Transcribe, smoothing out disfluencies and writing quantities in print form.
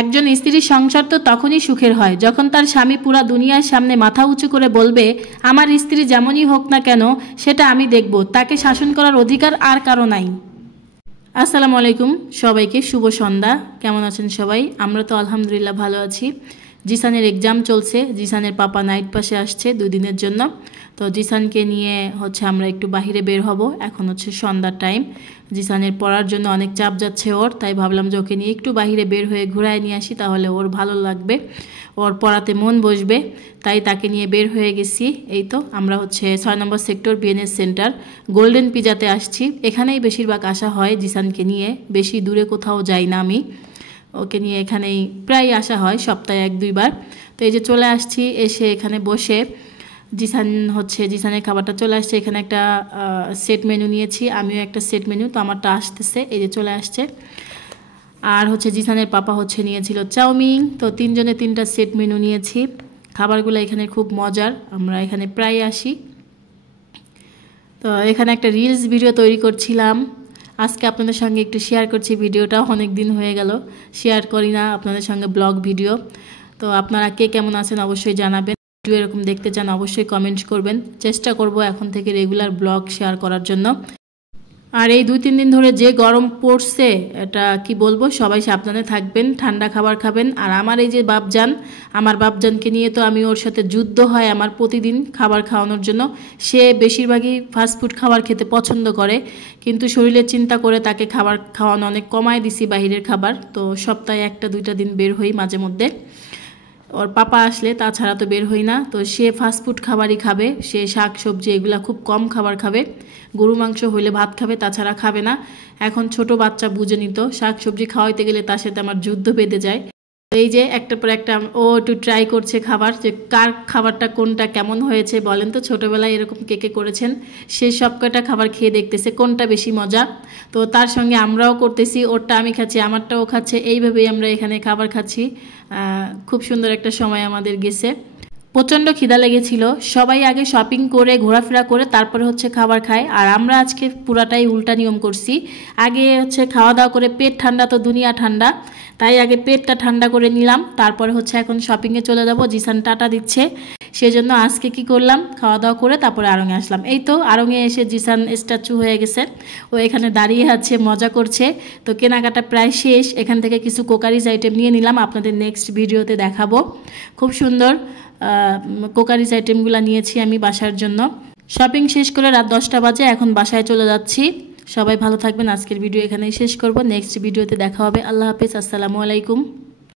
একজন স্ত্রীর সংসার তো তখনই সুখের হয় যখন তার স্বামী পুরা দুনিয়ার সামনে মাথা উঁচু করে বলবে, আমার স্ত্রী যেমনই হোক না কেন সেটা আমি দেখব, তাকে শাসন করার অধিকার আর কারো নাই। আসসালামু আলাইকুম, সবাইকে শুভ সন্ধ্যা। কেমন আছেন সবাই? আমরা তো আলহামদুলিল্লাহ ভালো আছি। জিসানের এক্সাম চলছে, জিসানের পাপা নাইট পাশে আসছে 2 দিনের জন্য। তো জিসানকে নিয়ে আমরা একটু বাহিরে বের হব। এখন সন্ধ্যার টাইম, জিসানের পড়ার জন্য অনেক চাপ যাচ্ছে ওর, তাই ভাবলাম যে ওকে নিয়ে একটু বাহিরে বের হয়ে ঘুরায় নিয়ে আসি, তাহলে ওর ভালো লাগবে, ওর পড়াতে মন বসবে। তাই তাকে নিয়ে বের হয়ে গেছি। এই তো আমরা 6 নম্বর সেক্টর বিএনএস সেন্টার গোল্ডেন পিজাতে আসছি। এখানেই বেশিরভাগ আসা হয় জিসানকে নিয়ে, বেশি দূরে কোথাও যাই না আমি, ওকে নিয়ে এখানেই প্রায় আসা হয় সপ্তাহে 1-2 বার। তো এই যে চলে আসছি, এসে এখানে বসে জিসানের খাবারটা চলে আসছে। এখানে একটা সেট মেনু নিয়েছি, আমিও একটা সেট মেনু, তো আমারটা আসতেছে, এই যে চলে আসছে। আর জিসানের পাপা নিয়েছিল চাউমিন। তো 3 জনে 3টা সেট মেনু নিয়েছি। খাবারগুলো এখানে খুব মজার, আমরা এখানে প্রায় আসি। তো এখানে একটা রিলস ভিডিও তৈরি করছিলাম, আজকে আপনাদের সঙ্গে একটু শেয়ার করছি। ভিডিওটা অনেক দিন হয়ে গেল শেয়ার করি না আপনাদের সঙ্গে ব্লগ ভিডিও। তো আপনারা কে কেমন আছেন অবশ্যই জানাবেন, ভিডিও এরকম দেখতে চান অবশ্যই কমেন্ট করবেন। চেষ্টা করব এখন থেকে রেগুলার ব্লগ শেয়ার করার জন্য। আর এই 2-3 দিন ধরে যে গরম পড়ছে, এটা কি বলবো, সবাই সাবধানে থাকবেন, ঠান্ডা খাবার খাবেন। আর আমার এই যে বাপজান, আমার বাপজানকে নিয়ে তো আমি, ওর সাথে যুদ্ধ হয় আমার প্রতিদিন খাবার খাওয়ানোর জন্য। সে বেশিরভাগই ফাস্টফুড খাবার খেতে পছন্দ করে, কিন্তু শরীরের চিন্তা করে তাকে খাবার খাওয়ানো অনেক কমায় দিছি, বাহিরের খাবার। তো সপ্তাহে 1-2টা দিন বের হই মাঝে মধ্যে, ওর পাপা আসলে, তাছাড়া তো বের হই না। তো সে ফাস্টফুড খাবারই খাবে, সে শাক সবজি এগুলা খুব কম খাবার খাবে, গরু মাংস হইলে ভাত খাবে, তাছাড়া খাবে না। এখন ছোট বাচ্চা বুঝে নিত, শাক সবজি খাওয়াইতে গেলে তার সাথে আমার যুদ্ধ বেঁধে যায়। এই যে একটার পর একটা ও একটু ট্রাই করছে খাবার, যে কার খাবারটা কোনটা কেমন হয়েছে বলেন তো। ছোটোবেলায় এরকম কে কে করেছেন? সে সবকটা খাবার খেয়ে দেখতেছে কোনটা বেশি মজা। তো তার সঙ্গে আমরাও করতেছি, ওরটা আমি খাচ্ছি, আমারটাও খাচ্ছে, এইভাবেই আমরা এখানে খাবার খাচ্ছি। খুব সুন্দর একটা সময় আমাদের গেছে। প্রচণ্ড খিদা লেগেছিল, সবাই আগে শপিং করে ঘোরাফেরা করে তারপরে খাবার খায়। আর আমরা আজকে পুরাটাই উল্টা নিয়ম করছি। আগে খাওয়া দাওয়া করে পেট ঠান্ডা তো দুনিয়া ঠান্ডা, তাই আগে পেটটা ঠান্ডা করে নিলাম, তারপরে এখন শপিংয়ে চলে যাব। জিসান টাটা দিচ্ছে, সেজন্য আজকে কি করলাম, খাওয়া দাওয়া করে তারপরে আড়ংয়ে আসলাম। এই তো আড়ংয়ে এসে জিসান স্ট্যাচু হয়ে গেছে, ও এখানে দাঁড়িয়ে আছে, মজা করছে। তো কেনাকাটা প্রায় শেষ, এখান থেকে কিছু কোকারিজ আইটেম নিয়ে নিলাম, আপনাদের নেক্সট ভিডিওতে দেখাবো। খুব সুন্দর কোকারিজ আইটেমগুলো নিয়েছি আমি বাসার জন্য। শপিং শেষ করে রাত 10টা বাজে, এখন বাসায় চলে যাচ্ছি। সবাই ভালো থাকবেন, আজকের ভিডিও এখানেই শেষ করব, নেক্সট ভিডিওতে দেখা হবে। আল্লাহ হাফেজ, আসসালামু আলাইকুম।